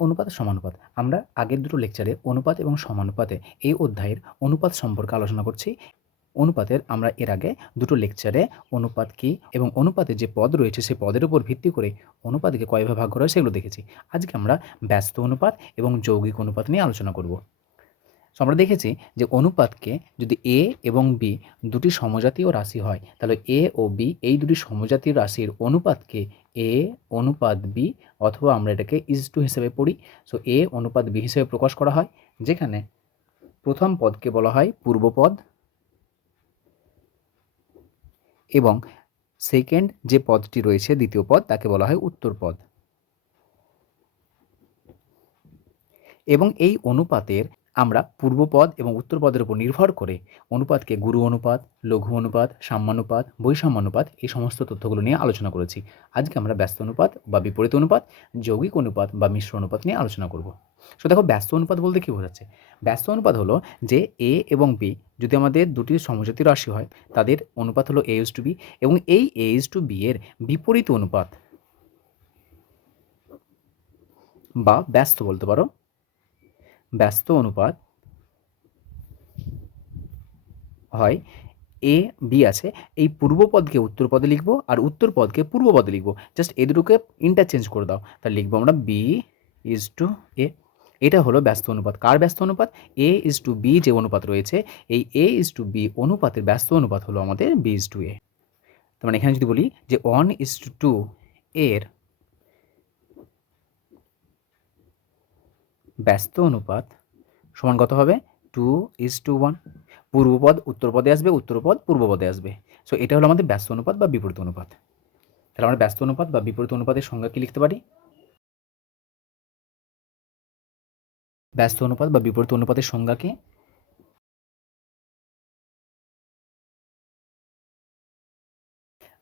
অনুপাত সমানুপাত। আমরা আগের দুটো লেকচারে অনুপাত এবং সমানুপাতে এই অধ্যায়ের অনুপাত সম্পর্কে আলোচনা করছি। অনুপাতের আমরা এর আগে দুটো লেকচারে অনুপাত কী এবং অনুপাতের যে পদ রয়েছে সেই পদের উপর ভিত্তি করে অনুপাতকে কয়ভাবে ভাগ করা হয় সেগুলো দেখেছি। আজকে আমরা ব্যস্ত অনুপাত এবং যৌগিক অনুপাত নিয়ে আলোচনা করব। সো আমরা দেখেছি যে অনুপাতকে যদি এ এবং বি দুটি সমজাতীয় রাশি হয়, তাহলে এ ও বি এই দুটি সমজাতীয় রাশির অনুপাতকে এ অনুপাত বি অথবা আমরা এটাকে ইজ টু হিসেবে পড়ি। সো এ অনুপাত বি হিসেবে প্রকাশ করা হয়, যেখানে প্রথম পদকে বলা হয় পূর্বপদ এবং সেকেন্ড যে পদটি রয়েছে দ্বিতীয় পদ, তাকে বলা হয় উত্তর পদ। এবং এই অনুপাতের আমরা পূর্বপদ এবং উত্তরপদের উপর নির্ভর করে অনুপাতকে গুরু অনুপাত, লঘু অনুপাত, সাম্যানুপাত, বৈষম্যানুপাত এই সমস্ত তথ্যগুলো নিয়ে আলোচনা করেছি। আজকে আমরা ব্যস্ত অনুপাত বা বিপরীত অনুপাত, যৌগিক অনুপাত বা মিশ্র অনুপাত নিয়ে আলোচনা করব। সো দেখো, ব্যস্ত অনুপাত বলতে কী বোঝাচ্ছে? ব্যস্ত অনুপাত হলো যে এ এবং বি যদি আমাদের দুটি সমজাতি রাশি হয়, তাদের অনুপাত হলো এ ইস টু বি এবং এই এ ইস টু বি এর বিপরীত অনুপাত বা ব্যস্ত বলতে পারো। ব্যস্ত অনুপাত হয় এ বি আছে। এই পূর্বপদকে উত্তর পদে লিখব আর উত্তর পদকে পূর্ব পদে লিখব। জাস্ট এ দুটোকে ইন্টারচেঞ্জ করে দাও। তাহলে লিখব আমরা বি ইজ টু এ এটা হলো ব্যস্ত অনুপাত। কার ব্যস্ত অনুপাত? এ ইজ টু বি যে অনুপাত রয়েছে, এই এ ইজ টু বি অনুপাতের ব্যস্ত অনুপাত হলো আমাদের বি ইজ টু এ তার মানে এখানে যদি বলি যে ওয়ান ইজ টু টু এর ব্যস্ত অনুপাত সমান কত হবে? টু ইজ টু ওয়ান পূর্বপদ উত্তরপদে আসবে, উত্তরপদ পূর্বপদে আসবে। সো এটা হলো আমাদের ব্যস্ত অনুপাত বা বিপরীত অনুপাত। তাহলে আমরা ব্যস্ত অনুপাত বা বিপরীত অনুপাতের সংজ্ঞা কি লিখতে পারি? ব্যস্ত অনুপাত বা বিপরীত অনুপাতের সংজ্ঞা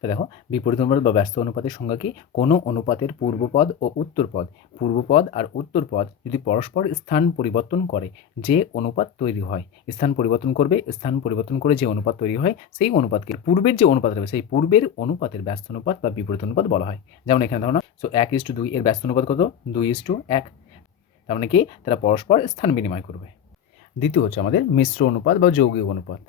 তো দেখো, বিপরীত অনুপাত বা ব্যস্ত অনুপাতের সংজ্ঞা কি? কোনো অনুপাতের পূর্বপদ ও উত্তরপদ। পূর্বপদ আর উত্তরপদ যদি পরস্পর স্থান পরিবর্তন করে, যে অনুপাত তৈরি হয়, স্থান পরিবর্তন করবে, স্থান পরিবর্তন করে যে অনুপাত তৈরি হয়, সেই অনুপাতকে পূর্বের যে অনুপাত রয়েছে, সেই পূর্বের অনুপাতের ব্যস্ত অনুপাত বা বিপরীত অনুপাত বলা হয়। যেমন এখানে ধরো না সো এক ইস টু দুই এর ব্যস্ত অনুপাত কত? দুই ইস টু এক। তার মানে কি? তারা পরস্পর স্থান বিনিময় করবে। দ্বিতীয় হচ্ছে আমাদের মিশ্র অনুপাত বা যৌগিক অনুপাত।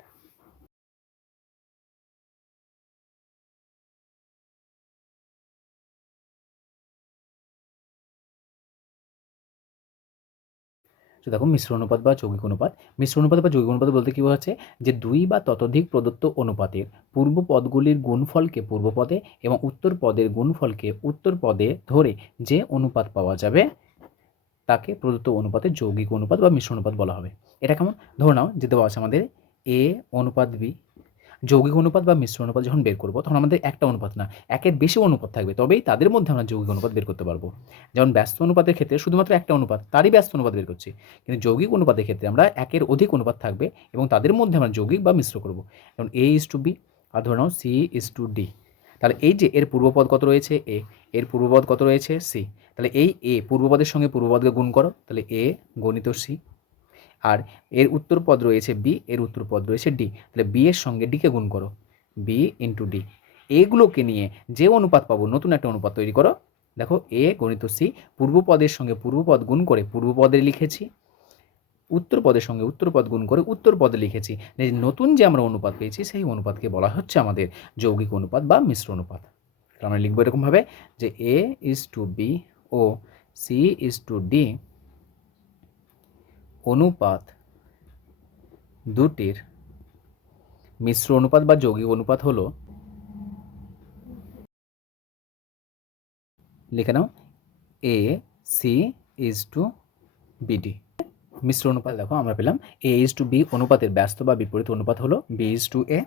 তো দেখো মিশ্র অনুপাত বা যৌগিক অনুপাত। মিশ্র অনুপাত বা যৌগিক অনুপাত বলতে কী বোঝাচ্ছে যে দুই বা ততোধিক প্রদত্ত অনুপাতের পূর্ব পদগুলির গুণফলকে পূর্ব পদে এবং উত্তর পদের গুণফলকে উত্তর পদে ধরে যে অনুপাত পাওয়া যাবে, তাকে প্রদত্ত অনুপাতের যৌগিক অনুপাত বা মিশ্র অনুপাত বলা হবে। এটা কেমন? ধরে নাও যে দেওয়া আছে আমাদের এ অনুপাত বি। যৌগিক অনুপাত বা মিশ্র অনুপাত যখন বের করব, তখন আমাদের একটা অনুপাত না, একের বেশি অনুপাত থাকবে, তবেই তাদের মধ্যে আমরা যৌগিক অনুপাত বের করতে পারব। যেমন ব্যস্ত অনুপাতের ক্ষেত্রে শুধুমাত্র একটা অনুপাত, তারই ব্যস্ত অনুপাত বের করছি। কিন্তু যৌগিক অনুপাতের ক্ষেত্রে আমরা একের অধিক অনুপাত থাকবে এবং তাদের মধ্যে আমরা যৌগিক বা মিশ্র করব। যেমন এ ইস টু বি আর ধরে নাও সি ইস টু ডি তাহলে এই যে এর পূর্বপদ কত রয়েছে? এ এর পূর্বপদ কত রয়েছে? সি তাহলে এই এ পূর্বপদের সঙ্গে পূর্বপদকে গুণ করো, তাহলে এ গণিত সি আর এর উত্তর পদ রয়েছে বি এর উত্তর পদ রয়েছে ডি তাহলে বি এর সঙ্গে ডিকে গুণ করো। বি ইন্টু ডি এগুলোকে নিয়ে যে অনুপাত পাবো, নতুন একটা অনুপাত তৈরি করো। দেখো এ গণিত সি পূর্বপদের সঙ্গে পূর্বপদ গুণ করে পূর্বপদে লিখেছি। উত্তর পদের সঙ্গে উত্তর পদ গুণ করে উত্তর পদে লিখেছি। নতুন যে আমরা অনুপাত পেয়েছি, সেই অনুপাতকে বলা হচ্ছে আমাদের যৌগিক অনুপাত বা মিশ্র অনুপাত। আমরা লিখব এরকমভাবে যে এ ইজ টু বি ও সি ইজ টু ডি অনুপাত দুটির মিশ্র অনুপাত বা যৌগিক অনুপাত হলো, লিখে নাও A C is to BD মিশ্র অনুপাত দেখো, আমরা পেলাম এ ইজ টু বি অনুপাতের ব্যস্ত বা বিপরীত অনুপাত হলো বি ইজ টু এ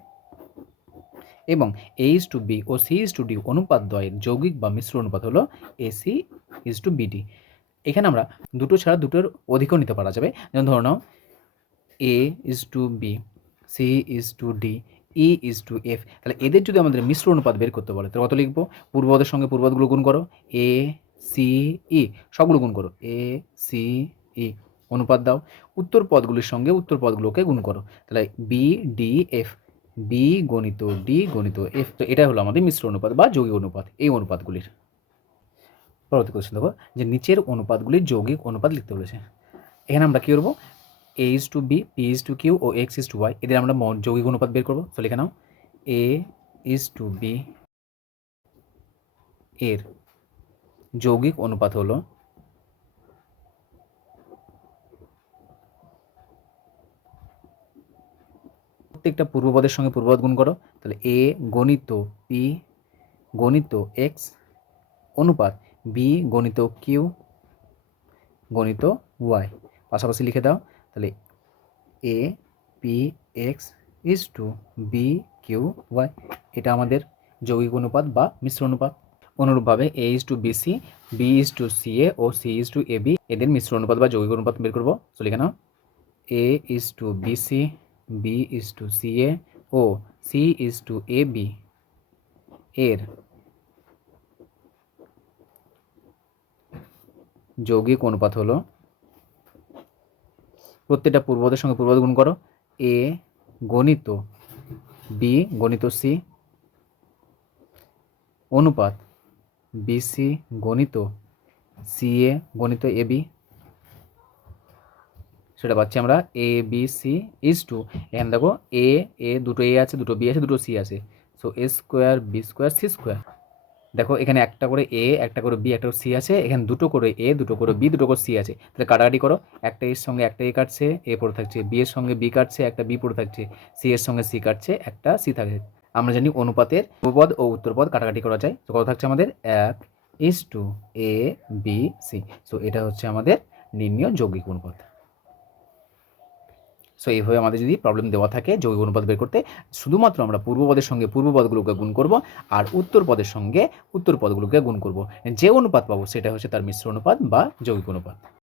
এবং এ ইজ টু বি ও সি ইজ টু ডি অনুপাত দ্বয়ের যৌগিক বা মিশ্র অনুপাত হলো A C is to BD এখানে আমরা দুটো ছাড়া দুটোর অধিকও নিতে পারা যাবে। যেমন ধরো নাও A is to B C is to D E is to F তাহলে এদের যদি আমাদের মিশ্র অনুপাত বের করতে বলে, তাহলে কত লিখব? পূর্বদের সঙ্গে পূর্বপদগুলো গুণ করো। এ সি ই সবগুলো গুণ করো। এ সি ই অনুপাত দাও। উত্তর পদগুলির সঙ্গে উত্তর পদগুলোকে গুণ করো। তাহলে বি ডি এফ বি গণিত ডি গণিত এফ তো এটা হলো আমাদের মিশ্র অনুপাত বা যৌগিক অনুপাত, এই অনুপাতগুলির। পরবর্তী কোশ্চেন দেখো, যে নিচের অনুপাতগুলির যৌগিক অনুপাত লিখতে বলেছে। এখানে আমরা কী করব? A is to B P is to Q O X is to Y এদের আমরা যৌগিক অনুপাত বের করব। তো লিখে নাও। এ ইজ টু বি এর যৌগিক অনুপাত হলো প্রত্যেকটা পূর্বপদের সঙ্গে পূর্বপদ গুণ করো। তাহলে এ গণিত পি গণিত এক্স অনুপাত বি গণিত কিউ, গণিত ওয়াই। পাশাপাশি লিখে দাও, তাহলে A P X is to B Q Y. এটা আমাদের যৌগিক অনুপাত বা মিশ্র অনুপাত। অনুরূপভাবে A is to B C, B is to C A O C is to A B. এদের মিশ্র অনুপাত বা যৌগিক অনুপাত বের করব। তো লিখে নাও। A is to B C, B is to C A O C is to A B. এর যৌগিক অনুপাত হলো প্রত্যেকটা পূর্বদের সঙ্গে পূর্বদ গুণ করো। এ গণিত বি গণিত সি অনুপাত বিসি গণিত সি এ গণিত এ বি সেটা পাচ্ছি আমরা A B C is to এখানে দেখো এ এ দুটো এ আছে, দুটো বি আছে, দুটো সি আছে। So A square B square C square দেখো এখানে একটা করে এ একটা করে বি একটা করে সি আছে। এখানে দুটো করে এ দুটো করে বি দুটো করে সি আছে। তাহলে কাটাকাটি করো। একটা এর সঙ্গে একটা এ কাটছে এ পড়ে থাকছে বি এর সঙ্গে বি কাটছে, একটা বি পড়ে থাকছে সি এর সঙ্গে সি কাটছে, একটা সি থাকছে। আমরা জানি অনুপাতের উপপদ ও উত্তরপদ কাটাকাটি করা যায়। তো কত থাকছে আমাদের? এক is to A B C so এটা হচ্ছে আমাদের নির্ণয় যৌগিক অনুপাত। সো এইভাবে আমাদের যদি প্রবলেম দেওয়া থাকে যৌগিক অনুপাত বের করতে, শুধুমাত্র আমরা পূর্বপদের সঙ্গে পূর্বপদগুলোকে গুণ করব আর উত্তর পদের সঙ্গে উত্তর পদগুলোকে গুণ করব। যে অনুপাত পাবো সেটা হচ্ছে তার মিশ্র অনুপাত বা যৌগিক অনুপাত।